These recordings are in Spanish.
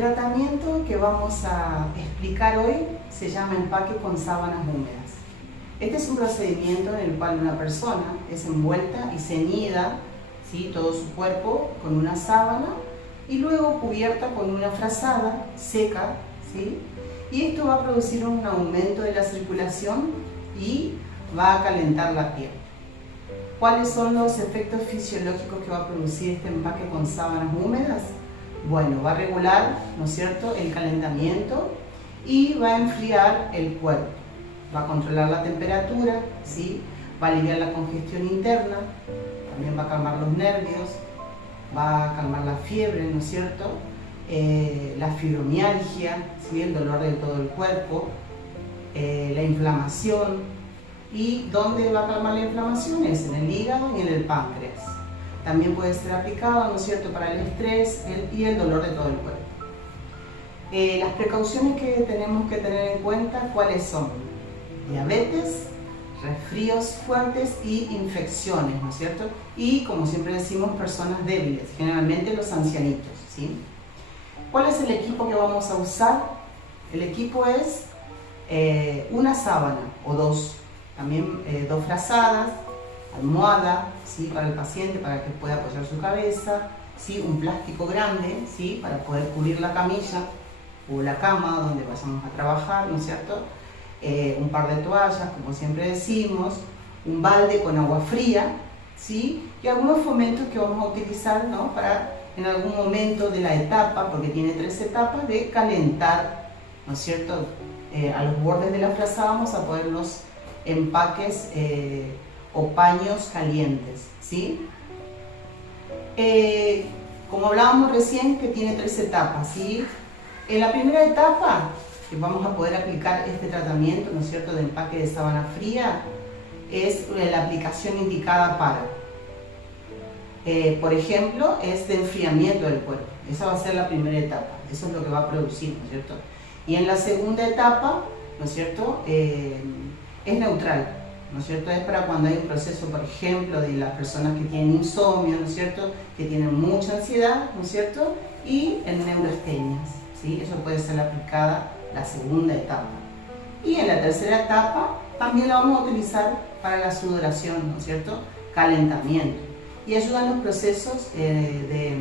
tratamiento que vamos a explicar hoy se llama empaque con sábanas húmedas. Este es un procedimiento en el cual una persona es envuelta y ceñida, ¿sí?, todo su cuerpo con una sábana y luego cubierta con una frazada seca, ¿sí?, y esto va a producir un aumento de la circulación y va a calentar la piel. ¿Cuáles son los efectos fisiológicos que va a producir este empaque con sábanas húmedas? Bueno, va a regular, ¿no es cierto?, el calentamiento y va a enfriar el cuerpo. Va a controlar la temperatura, ¿sí?, va a aliviar la congestión interna, también va a calmar los nervios, va a calmar la fiebre, ¿no es cierto?, la fibromialgia, ¿sí?, el dolor de todo el cuerpo, la inflamación. ¿Y dónde va a calmar la inflamación? Es en el hígado y en el páncreas. También puede ser aplicado, ¿no es cierto?, para el estrés y el dolor de todo el cuerpo. Las precauciones que tenemos que tener en cuenta, ¿cuáles son? Diabetes, resfríos fuertes y infecciones, ¿no es cierto? Y, como siempre decimos, personas débiles, generalmente los ancianitos, ¿sí? ¿Cuál es el equipo que vamos a usar? El equipo es una sábana o dos, también dos frazadas, almohada, ¿sí?, para el paciente, para que pueda apoyar su cabeza, ¿sí?, un plástico grande, ¿sí?, para poder cubrir la camilla o la cama donde vayamos a trabajar, ¿no es cierto? Un par de toallas, como siempre decimos, un balde con agua fría, ¿sí?, y algunos fomentos que vamos a utilizar, ¿no?, para en algún momento de la etapa, porque tiene 3 etapas, de calentar, ¿no es cierto? A los bordes de la frazada vamos a poner los empaques o paños calientes, ¿sí? Como hablábamos recién, que tiene 3 etapas, ¿sí? En la primera etapa, que vamos a poder aplicar este tratamiento, ¿no es cierto?, de empaque de sábana fría, es la aplicación indicada para, por ejemplo, es de enfriamiento del cuerpo. Esa va a ser la primera etapa, eso es lo que va a producir, ¿no es cierto? Y en la segunda etapa, ¿no es cierto?, es neutral, ¿no es cierto? Es para cuando hay un proceso, por ejemplo, de las personas que tienen insomnio, ¿no es cierto?, que tienen mucha ansiedad, ¿no es cierto?, y en neurastenias, ¿sí? Eso puede ser aplicada la segunda etapa. Y en la tercera etapa también la vamos a utilizar para la sudoración, ¿no es cierto?, calentamiento, y ayuda en los procesos de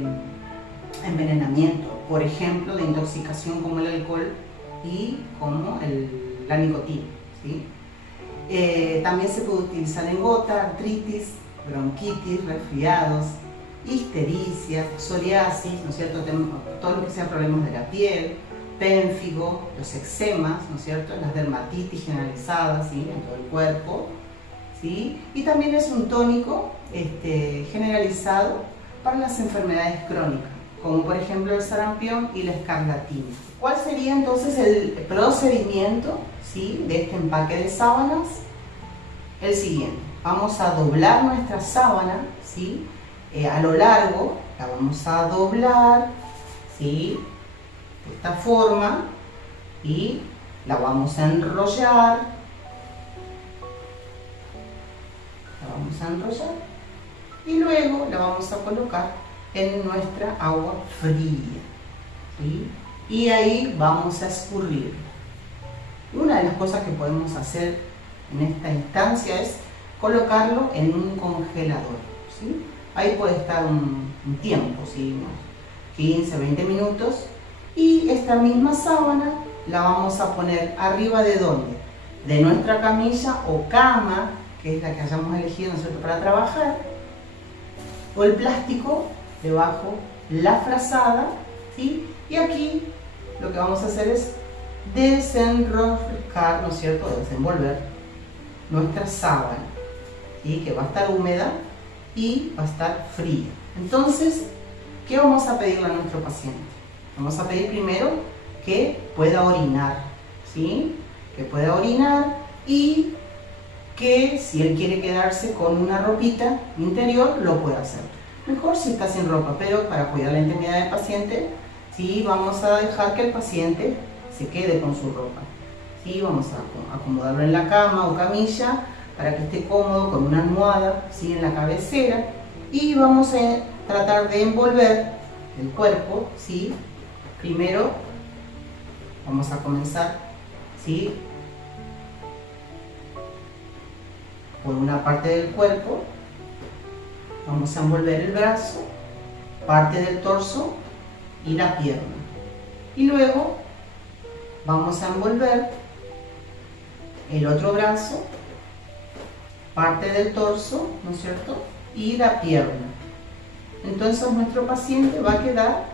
envenenamiento, por ejemplo, de intoxicación como el alcohol y como la nicotina, ¿sí? También se puede utilizar en gota, artritis, bronquitis, resfriados, histericia, psoriasis, ¿no es cierto?, todo lo que sea problemas de la piel, pénfigo, los eczemas, ¿no es cierto?, las dermatitis generalizadas, ¿sí?, en todo el cuerpo, ¿sí? Y también es un tónico generalizado para las enfermedades crónicas, como por ejemplo el sarampión y la escarlatina. ¿Cuál sería entonces el procedimiento, ¿sí?, de este empaque de sábanas? El siguiente: vamos a doblar nuestra sábana, ¿sí?, a lo largo, la vamos a doblar, ¿sí?, de esta forma, y la vamos a enrollar, y luego la vamos a colocar en nuestra agua fría, ¿sí?, y ahí vamos a escurrir. Una de las cosas que podemos hacer en esta instancia es colocarlo en un congelador, ¿sí? Ahí puede estar un tiempo, ¿sí?, unos 15, 20 minutos, y esta misma sábana la vamos a poner arriba ¿de dónde? De nuestra camilla o cama, que es la que hayamos elegido, ¿no es cierto?, para trabajar, o el plástico debajo, la frazada, ¿sí? Y aquí lo que vamos a hacer es desenroscar, ¿no es cierto?, desenvolver nuestra sábana, ¿sí?, que va a estar húmeda y va a estar fría. Entonces, ¿qué vamos a pedirle a nuestro paciente? Vamos a pedir primero que pueda orinar, ¿sí?, que pueda orinar, y que si él quiere quedarse con una ropita interior, lo puede hacer. Mejor si está sin ropa, pero para cuidar la intimidad del paciente, sí, vamos a dejar que el paciente se quede con su ropa. ¿Sí? Vamos a acomodarlo en la cama o camilla para que esté cómodo, con una almohada, ¿sí?, en la cabecera, y vamos a tratar de envolver el cuerpo, ¿sí?, Primero vamos a comenzar, ¿sí?, por una parte del cuerpo. Vamos a envolver el brazo, parte del torso y la pierna. Y luego vamos a envolver el otro brazo, parte del torso, ¿no es cierto?, y la pierna. Entonces nuestro paciente va a quedar,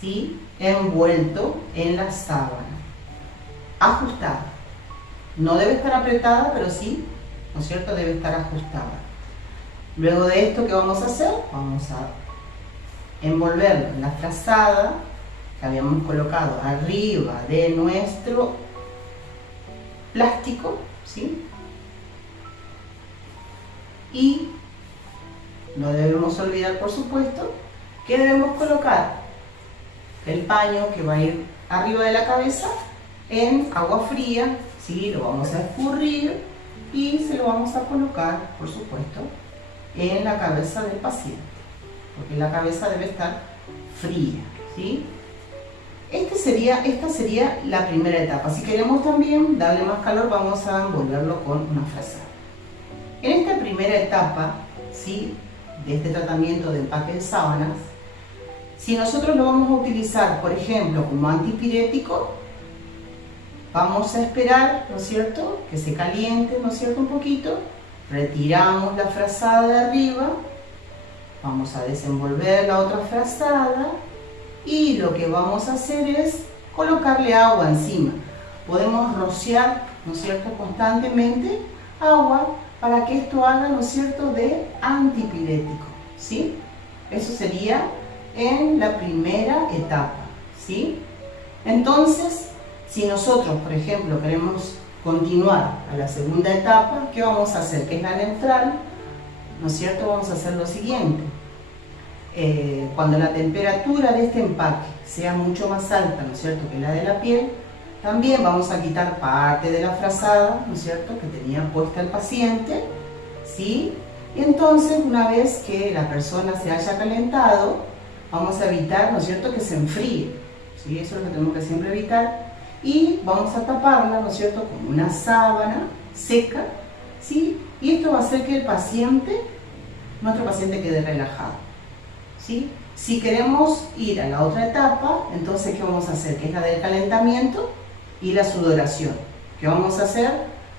¿sí?, envuelto en la sábana, ajustada. No debe estar apretada, pero sí, ¿no es cierto?, debe estar ajustada. Luego de esto, ¿qué vamos a hacer? Vamos a envolverlo en la frazada que habíamos colocado arriba de nuestro plástico, ¿sí? Y no debemos olvidar, por supuesto, que debemos colocar el paño que va a ir arriba de la cabeza en agua fría, ¿sí? Lo vamos a escurrir y se lo vamos a colocar, por supuesto, en la cabeza del paciente, porque la cabeza debe estar fría, ¿sí? Esta sería la primera etapa. Si queremos también darle más calor, vamos a envolverlo con una frazada. En esta primera etapa, ¿sí?, de este tratamiento de empaque de sábanas, si nosotros lo vamos a utilizar, por ejemplo, como antipirético, vamos a esperar, ¿no es cierto?, que se caliente, ¿no es cierto?, un poquito. Retiramos la frazada de arriba, vamos a desenvolver la otra frazada y lo que vamos a hacer es colocarle agua encima. Podemos rociar, ¿no es cierto?, constantemente agua para que esto haga, ¿no es cierto?, de antipirético, ¿sí? Eso sería en la primera etapa, ¿sí? Entonces, si nosotros, por ejemplo, queremos continuar a la segunda etapa, ¿qué vamos a hacer? Que es la neutral, ¿no es cierto? Vamos a hacer lo siguiente. Cuando la temperatura de este empaque sea mucho más alta, ¿no es cierto?, que la de la piel, también vamos a quitar parte de la frazada, ¿no es cierto?, que tenía puesta el paciente, ¿sí? Y entonces, una vez que la persona se haya calentado, vamos a evitar, ¿no es cierto?, que se enfríe, ¿sí? Eso es lo que tenemos que siempre evitar. Y vamos a taparla, ¿no es cierto?, con una sábana seca, ¿sí? Y esto va a hacer que el paciente, nuestro paciente, quede relajado, ¿sí? Si queremos ir a la otra etapa, entonces, ¿qué vamos a hacer? Que es la del calentamiento y la sudoración. ¿Qué vamos a hacer?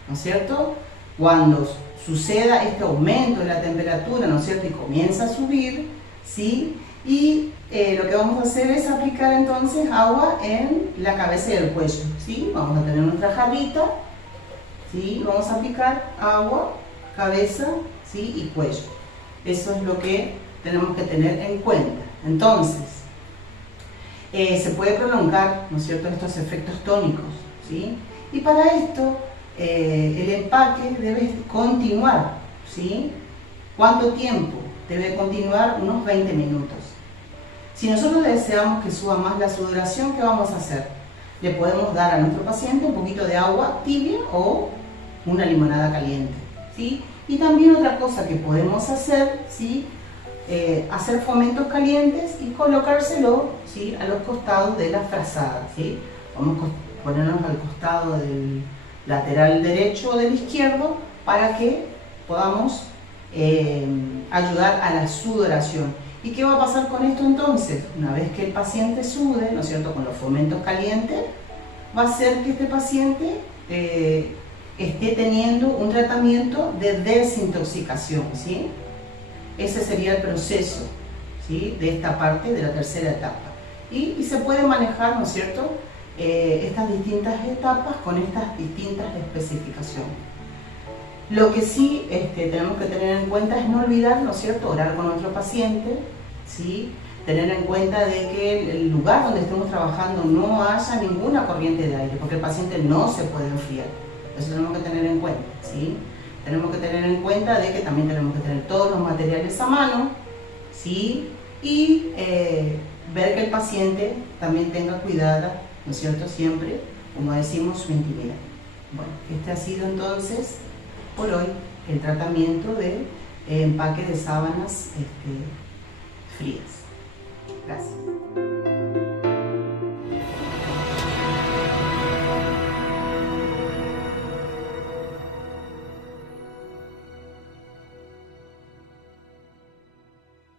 ¿No es cierto? Cuando suceda este aumento de la temperatura, ¿no es cierto?, y comienza a subir, ¿sí?, y lo que vamos a hacer es aplicar entonces agua en la cabeza y el cuello, ¿sí? Vamos a tener nuestra jarrita, ¿sí? Vamos a aplicar agua, cabeza, ¿sí?, y cuello. Eso es lo que tenemos que tener en cuenta. Entonces, se puede prolongar, ¿no es cierto?, estos efectos tónicos, ¿sí? Y para esto, el empaque debe continuar, ¿sí? ¿Cuánto tiempo? Debe continuar unos 20 minutos. Si nosotros deseamos que suba más la sudoración, ¿qué vamos a hacer? Le podemos dar a nuestro paciente un poquito de agua tibia o una limonada caliente, ¿sí? Y también otra cosa que podemos hacer, ¿sí?, hacer fomentos calientes y colocárselo, ¿sí?, a los costados de la frazada, ¿sí? Vamos a ponernos al costado del lateral derecho o del izquierdo para que podamos ayudar a la sudoración. ¿Y qué va a pasar con esto entonces? Una vez que el paciente sude, ¿no es cierto?, con los fomentos calientes, va a hacer que este paciente esté teniendo un tratamiento de desintoxicación, ¿sí? Ese sería el proceso, ¿sí?, de esta parte de la tercera etapa. Y se puede manejar, ¿no es cierto?, estas distintas etapas con estas distintas especificaciones. Lo que sí tenemos que tener en cuenta es no olvidar, ¿no es cierto?, orar con nuestro paciente, ¿sí? Tener en cuenta de que el lugar donde estemos trabajando no haya ninguna corriente de aire, porque el paciente no se puede enfriar. Eso tenemos que tener en cuenta, ¿sí? Tenemos que tener en cuenta de que también tenemos que tener todos los materiales a mano, ¿sí? Y ver que el paciente también tenga cuidada, ¿no es cierto?, siempre, como decimos, su intimidad. Bueno, este ha sido entonces por hoy el tratamiento de empaque de sábanas frías. Gracias.